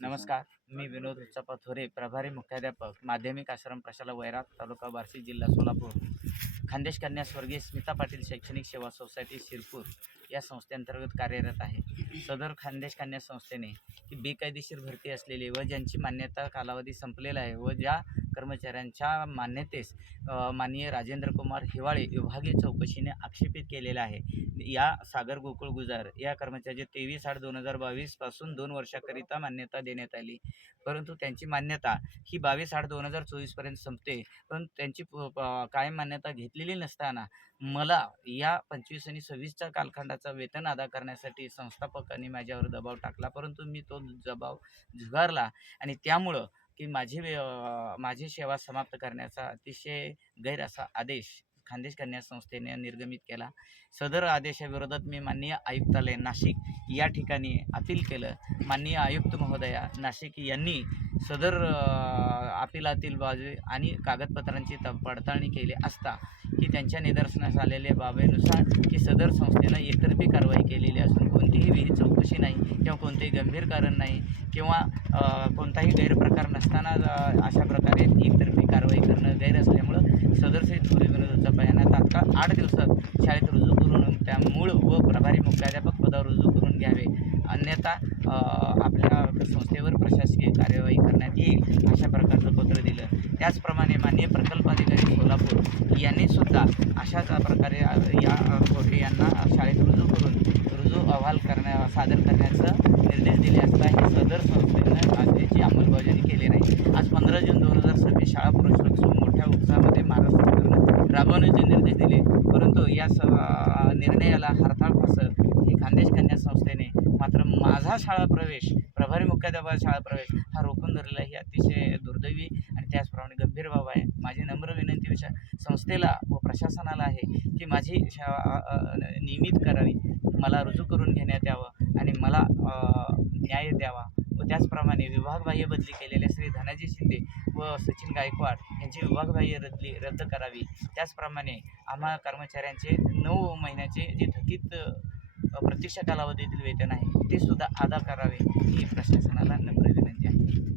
नमस्कार. मी विनोद उत्सप्पा थोरे, प्रभारी मुख्याध्यापक, माध्यमिक आश्रम प्रशाला वैराग, तालुका बार्शी, जिल्हा सोलापूर. खानदेश कन्या स्वर्गीय स्मिता पाटील शैक्षणिक सेवा सोसायटी शिरपूर या संस्थेअंतर्गत कार्यरत आहे. सदर खानदेश कन्या संस्थेने ही बेकायदेशीर भरती असलेली व ज्यांची मान्यता कालावधी संपलेला आहे व ज्या कर्मचाऱ्यांच्या मान्यतेस माननीय राजेंद्र कुमार हिवाळे विभागीय चौकशीने आक्षेपित केलेला आहे. या सागर गोकुळ गुजार या कर्मचाऱ्याचे 23/8/2022 पासून 2 वर्षाकरिता मान्यता देण्यात आली, परंतु त्यांची मान्यता ही 22/8/2024 पर्यंत संपते. पण त्यांची कायम मान्यता घेतलेली नसताना मला या 25 आणि 26च्या कालखंडाचा वेतन अदा करण्यासाठी संस्थापकांनी माझ्यावर दबाव टाकला, परंतु मी तो दबाव झुगारला आणि त्यामुळं की माझी सेवा समाप्त करण्याचा अतिशय गैर असा आदेश खानदेश कन्या संस्थेने निर्गमित केला. सदर आदेशाविरोधात मी माननीय आयुक्तालय नाशिक या ठिकाणी अपील केलं. माननीय आयुक्त महोदया नाशिक यांनी सदर अपिलातील बाजू आणि कागदपत्रांची पडताळणी केली असता की त्यांच्या निदर्शनास आलेल्या बाबीनुसार की सदर संस्थेनं एकतर्फी कारवाई केलेली असून कोणतीही विहित चौकशी नाही किंवा कोणतेही गंभीर कारण नाही किंवा कोणताही गैरप्रकार नसताना अशा प्रकारे एकतर्फी कारवाई करणं गैर असल्यामुळं सदर थोरे विनोद उत्सप्पा यांना तात्काळ 8 दिवसात शाळेत रुजू करून त्या मूळ व प्रभारी मुख्याध्यापक पदावर रुजू करून घ्यावे, अन्यथा आपल्या संस्थेवर प्रशासकीय कार्यवाही करण्यात येईल अशा प्रकारचं पत्र दिलं. त्याचप्रमाणे माननीय प्रकल्प अधिकारी सोलापूर यांनी सुद्धा अशाच प्रकारे या थोरे यांना शाळेत रुजू करून अहवाल सादर करण्याचा निर्देश दिले असता ही सदर संस्थेनं आज याची अंमलबजावणी केली नाही. आज 15 जून 2026 शाळा पुरस्कार मोठ्या उत्साहामध्ये महाराष्ट्र सरकारनं राबवण्याचे निर्देश दिले, परंतु या निर्णयाला हरताळ फासत ही खानदेश कन्या संस्थेने मात्र माझा शाळा प्रवेश, प्रभारी मुख्याध्यापक शाळा प्रवेश हा रोखून धरलेला ही अतिशय दुर्दैवी आणि त्याचप्रमाणे गंभीर बाब आहे. माझी नम्र विनंती संस्थेला व प्रशासनाला आहे की माझी नियमित करावी, मला रुजू करून घेण्यात यावं आणि मला न्याय द्यावा व त्याचप्रमाणे विभागबाह्य बदली केलेल्या श्री धनाजी शिंदे व सचिन गायकवाड यांची विभागबाह्य रद्द करावी. त्याचप्रमाणे आम्हा कर्मचाऱ्यांचे 9 महिन्याचे जे थकीत प्रतीक्षा कालावधीतील वेतन आहे ते सुद्धा अदा करावे ही प्रशासनाला नम्र विनंती आहे.